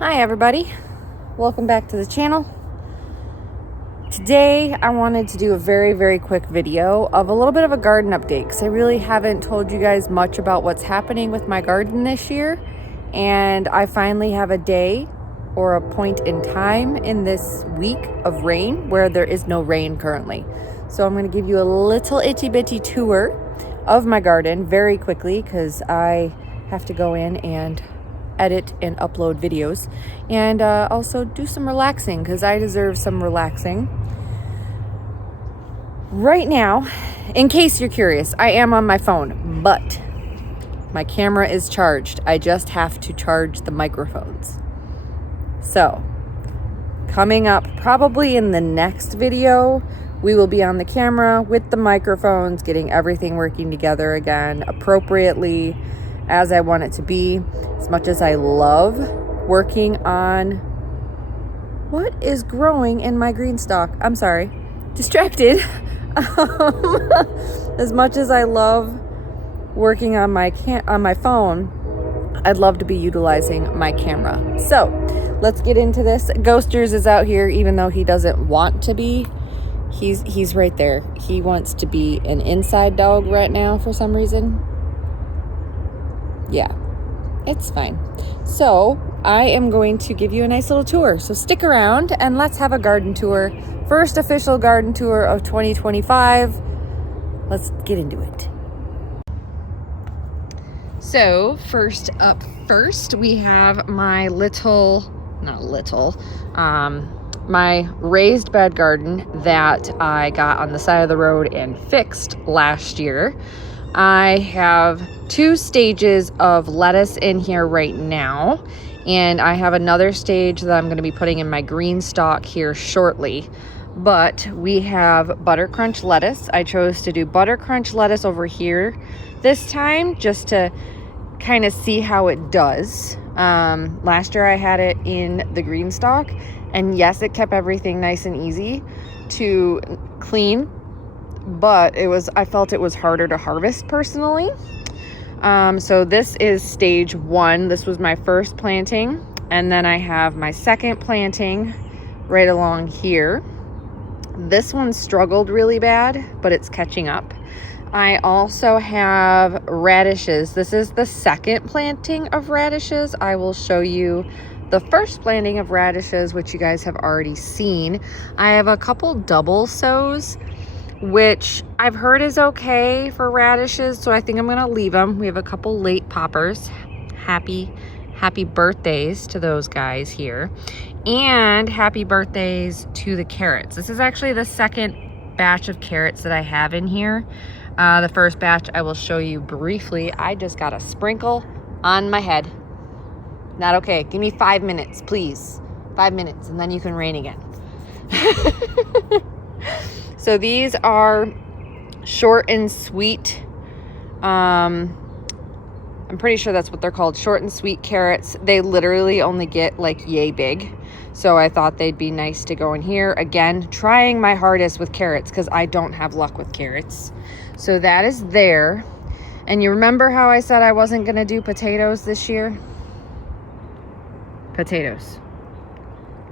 Hi everybody, welcome back to the channel. Today I wanted to do a very quick video of a little bit of a garden update because I really haven't told you guys much about what's happening with my garden this year, and I finally have a day or a point in time in this week of rain where there is no rain currently. So I'm going to give you a little itty bitty tour of my garden very quickly because I have to go in and edit and upload videos and also do some relaxing because I deserve some relaxing. Right now, in case you're curious, I am on my phone, but my camera is charged. I just have to charge the microphones. So, coming up probably in the next video, we will be on the camera with the microphones, getting everything working together again appropriately as I want it to be. As much as I love working on what is growing in my green stalk. I'm sorry, distracted. As much as I love working on my phone, I'd love to be utilizing my camera. So let's get into this. Ghosters is out here, even though he doesn't want to be. He's right there. He wants to be an inside dog right now for some reason. Yeah, it's fine. So I am going to give you a nice little tour. So stick around and let's have a garden tour. First official garden tour of 2025. Let's get into it. So first we have my my raised bed garden that I got on the side of the road and fixed last year. I have 2 stages of lettuce in here right now, and I have another stage that I'm going to be putting in my green stalk here shortly. But we have buttercrunch lettuce. I chose to do buttercrunch lettuce over here this time just to kind of see how it does. Last year I had it in the green stalk, and yes, it kept everything nice and easy to clean, but I felt it was harder to harvest personally. So this is stage 1. This was my first planting, and then I have my second planting right along here. This one struggled really bad, but it's catching up. I also have radishes. This is the second planting of radishes. I will show you the first planting of radishes, which you guys have already seen. I have a couple double sows, which I've heard is okay for radishes, so I think I'm going to leave them. We have a couple late poppers. Happy birthdays to those guys here. And happy birthdays to the carrots. This is actually the second batch of carrots that I have in here. The first batch I will show you briefly. I just got a sprinkle on my head. Not okay. Give me 5 minutes, please. 5 minutes, and then you can rain again. So these are short and sweet. I'm pretty sure that's what they're called. Short and sweet carrots. They literally only get like yay big. So I thought they'd be nice to go in here. Again, trying my hardest with carrots because I don't have luck with carrots. So that is there. And you remember how I said I wasn't going to do potatoes this year? Potatoes.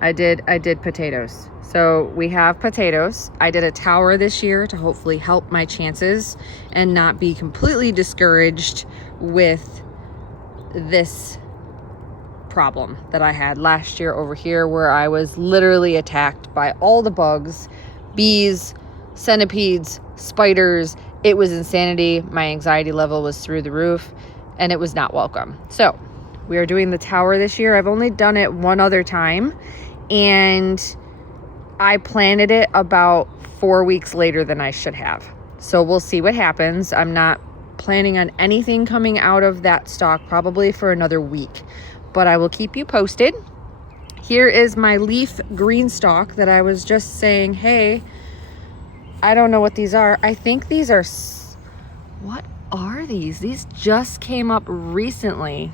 I did potatoes. So we have potatoes. I did a tower this year to hopefully help my chances and not be completely discouraged with this problem that I had last year over here, where I was literally attacked by all the bugs, bees, centipedes, spiders. It was insanity. My anxiety level was through the roof and it was not welcome. So we are doing the tower this year. I've only done it one other time, and I planted it about 4 weeks later than I should have. So we'll see what happens. I'm not planning on anything coming out of that stalk probably for another week, but I will keep you posted. Here is my leaf green stalk that I was just saying, hey, I don't know what these are. I think these are, what are these? These just came up recently.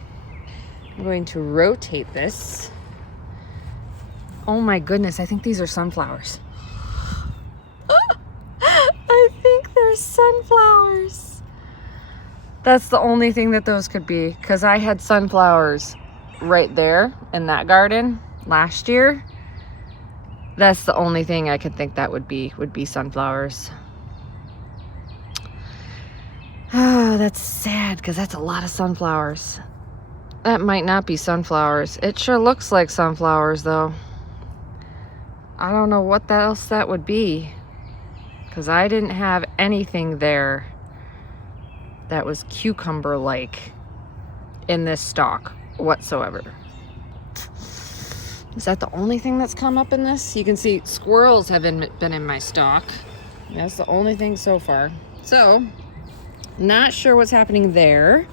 I'm going to rotate this. Oh my goodness, I think these are sunflowers. I think they're sunflowers. That's the only thing that those could be, because I had sunflowers right there in that garden last year, that's the only thing I could think that would be sunflowers. Oh, that's sad because that's a lot of sunflowers. That might not be sunflowers. It sure looks like sunflowers though. I don't know what else that would be, because I didn't have anything there that was cucumber-like in this stalk whatsoever. Is that the only thing that's come up in this? You can see squirrels have been in my stalk. That's the only thing so far. So, not sure what's happening there.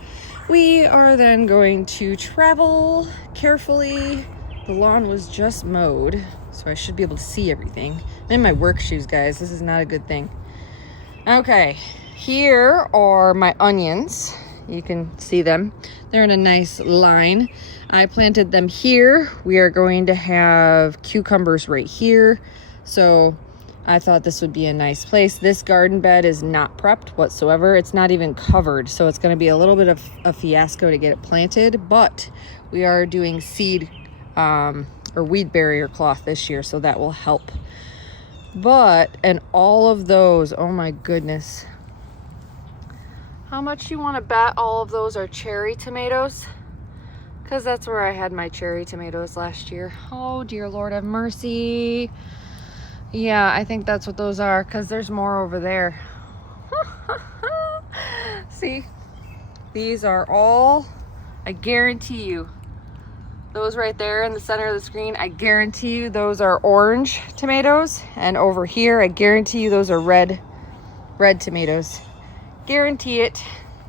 We are then going to travel carefully. The lawn was just mowed, so I should be able to see everything. I'm in my work shoes, guys. This is not a good thing. Okay, here are my onions. You can see them. They're in a nice line. I planted them here. We are going to have cucumbers right here. So I thought this would be a nice place. This garden bed is not prepped whatsoever. It's not even covered. So it's going to be a little bit of a fiasco to get it planted. But we are doing seed or weed barrier cloth this year, so that will help. And all of those, oh my goodness. How much you want to bet all of those are cherry tomatoes? Because that's where I had my cherry tomatoes last year. Oh dear Lord have mercy. Yeah, I think that's what those are, because there's more over there. See, these are all, I guarantee you, those right there in the center of the screen, I guarantee you those are orange tomatoes. And over here, I guarantee you those are red tomatoes. Guarantee it.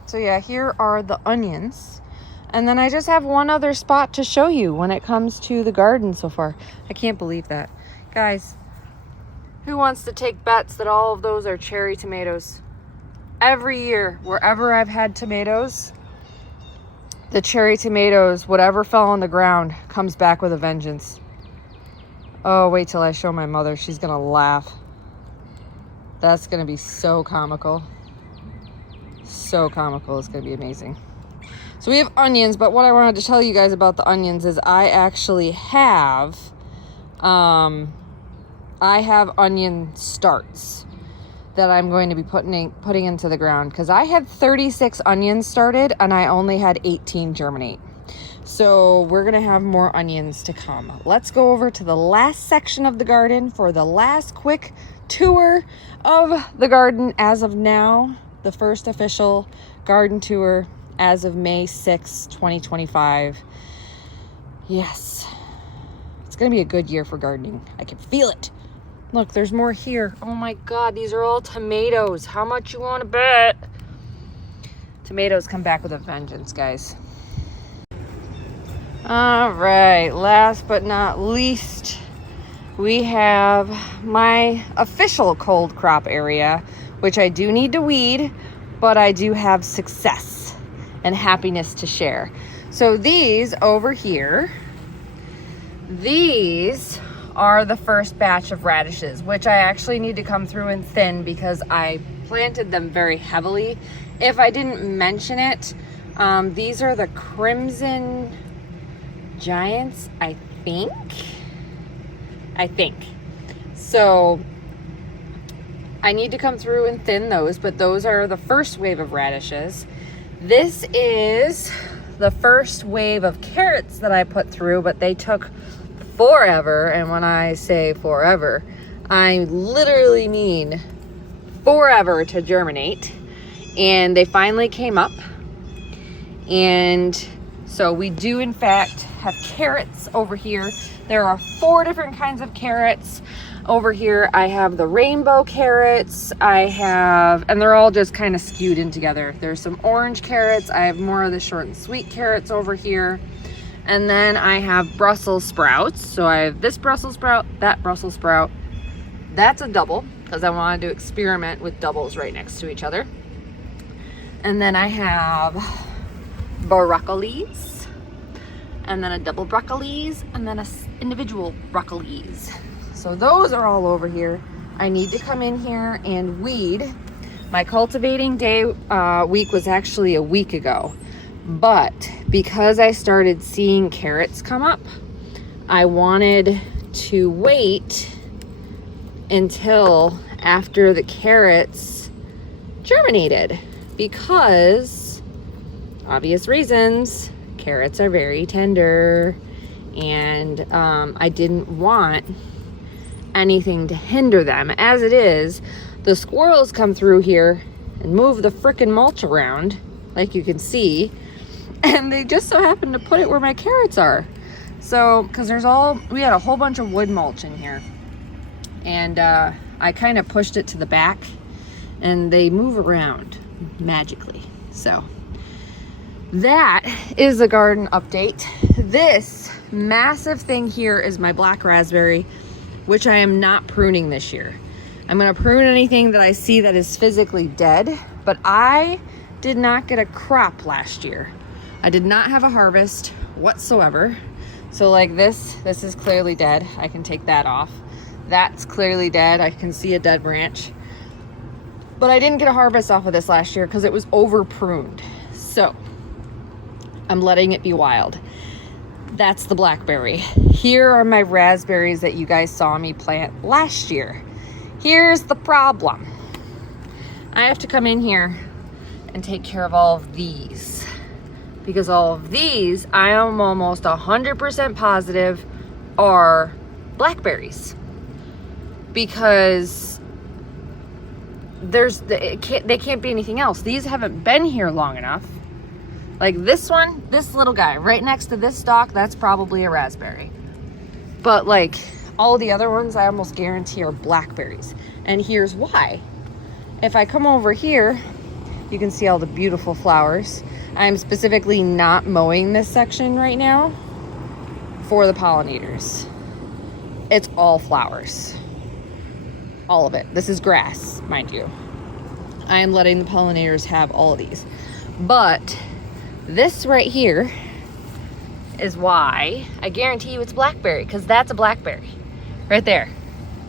So yeah, here are the onions. And then I just have one other spot to show you when it comes to the garden so far. I can't believe that. Guys, who wants to take bets that all of those are cherry tomatoes? Every year, wherever I've had tomatoes, the cherry tomatoes, whatever fell on the ground, comes back with a vengeance. Oh, wait till I show my mother. She's gonna laugh. That's gonna be so comical. So comical. It's gonna be amazing. So we have onions, but what I wanted to tell you guys about the onions is I actually have, onion starts that I'm going to be putting into the ground, because I had 36 onions started and I only had 18 germinate. So we're gonna have more onions to come. Let's go over to the last section of the garden for the last quick tour of the garden as of now. The first official garden tour as of May 6, 2025. Yes, it's gonna be a good year for gardening. I can feel it. Look, there's more here. Oh my God, these are all tomatoes. How much you want to bet? Tomatoes come back with a vengeance, guys. All right, last but not least, we have my official cold crop area, which I do need to weed, but I do have success and happiness to share. So these over here, these are the first batch of radishes, which I actually need to come through and thin because I planted them very heavily. If I didn't mention it, these are the Crimson Giants, I think. So I need to come through and thin those, but those are the first wave of radishes. This is the first wave of carrots that I put through, but they took forever. And when I say forever, I literally mean forever to germinate. And they finally came up. And so we do in fact have carrots over here. There are 4 different kinds of carrots. Over here I have the rainbow carrots, and they're all just kind of skewed in together. There's some orange carrots. I have more of the short and sweet carrots over here. And then I have Brussels sprouts. So I have this Brussels sprout, that Brussels sprout. That's a double because I wanted to experiment with doubles right next to each other. And then I have broccolis, and then a double broccolis, and then a individual broccolis. So those are all over here. I need to come in here and weed. My cultivating day week was actually a week ago, but because I started seeing carrots come up, I wanted to wait until after the carrots germinated, because obvious reasons, carrots are very tender, and I didn't want anything to hinder them. As it is, the squirrels come through here and move the frickin' mulch around, like you can see, and they just so happen to put it where my carrots are. So, because we had a whole bunch of wood mulch in here, and I kind of pushed it to the back, and they move around magically. So that is the garden update. This massive thing here is my black raspberry, which I am not pruning this year. I'm gonna prune anything that I see that is physically dead, but I did not get a crop last year. I did not have a harvest whatsoever. So like this is clearly dead. I can take that off. That's clearly dead. I can see a dead branch. But I didn't get a harvest off of this last year because it was over pruned. So I'm letting it be wild. That's the blackberry. Here are my raspberries that you guys saw me plant last year. Here's the problem. I have to come in here and take care of all of these, because all of these I am almost 100% positive are blackberries, because they can't be anything else. These haven't been here long enough. Like this one, this little guy right next to this stalk, that's probably a raspberry. But like all the other ones, I almost guarantee are blackberries. And here's why. If I come over here, you can see all the beautiful flowers. I'm specifically not mowing this section right now for the pollinators. It's all flowers. All of it. This is grass, mind you. I am letting the pollinators have all of these. But this right here is why I guarantee you it's blackberry, because that's a blackberry right there.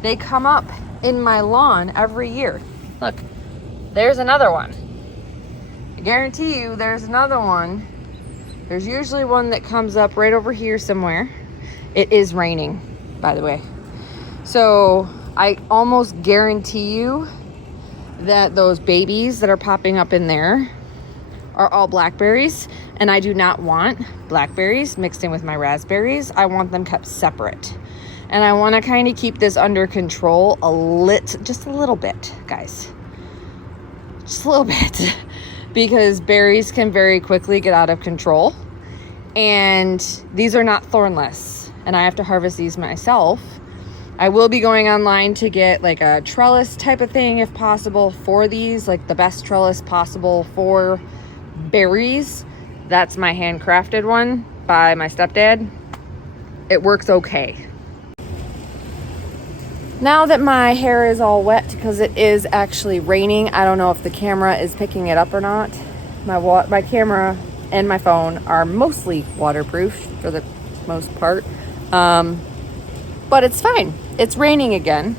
They come up in my lawn every year. Look, there's another one. I guarantee you there's another one. There's usually one that comes up right over here somewhere. It is raining, by the way. So I almost guarantee you that those babies that are popping up in there are all blackberries, and I do not want blackberries mixed in with my raspberries. I want them kept separate. And I want to kind of keep this under control just a little bit, guys. Just a little bit. Because berries can very quickly get out of control. And these are not thornless. And I have to harvest these myself. I will be going online to get like a trellis type of thing if possible for these. Like the best trellis possible for berries. That's my handcrafted one by my stepdad. It works okay. Now that my hair is all wet, because it is actually raining, I don't know if the camera is picking it up or not. My camera and my phone are mostly waterproof for the most part. But it's fine. It's raining again.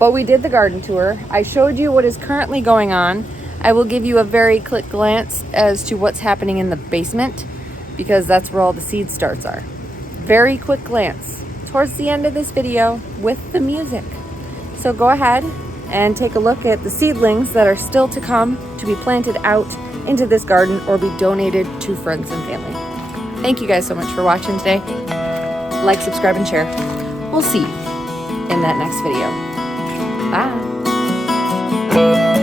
But we did the garden tour. I showed you what is currently going on. I will give you a very quick glance as to what's happening in the basement, because that's where all the seed starts are. Very quick glance towards the end of this video with the music. So go ahead and take a look at the seedlings that are still to come to be planted out into this garden or be donated to friends and family. Thank you guys so much for watching today. Like, subscribe, and share. We'll see you in that next video. Bye.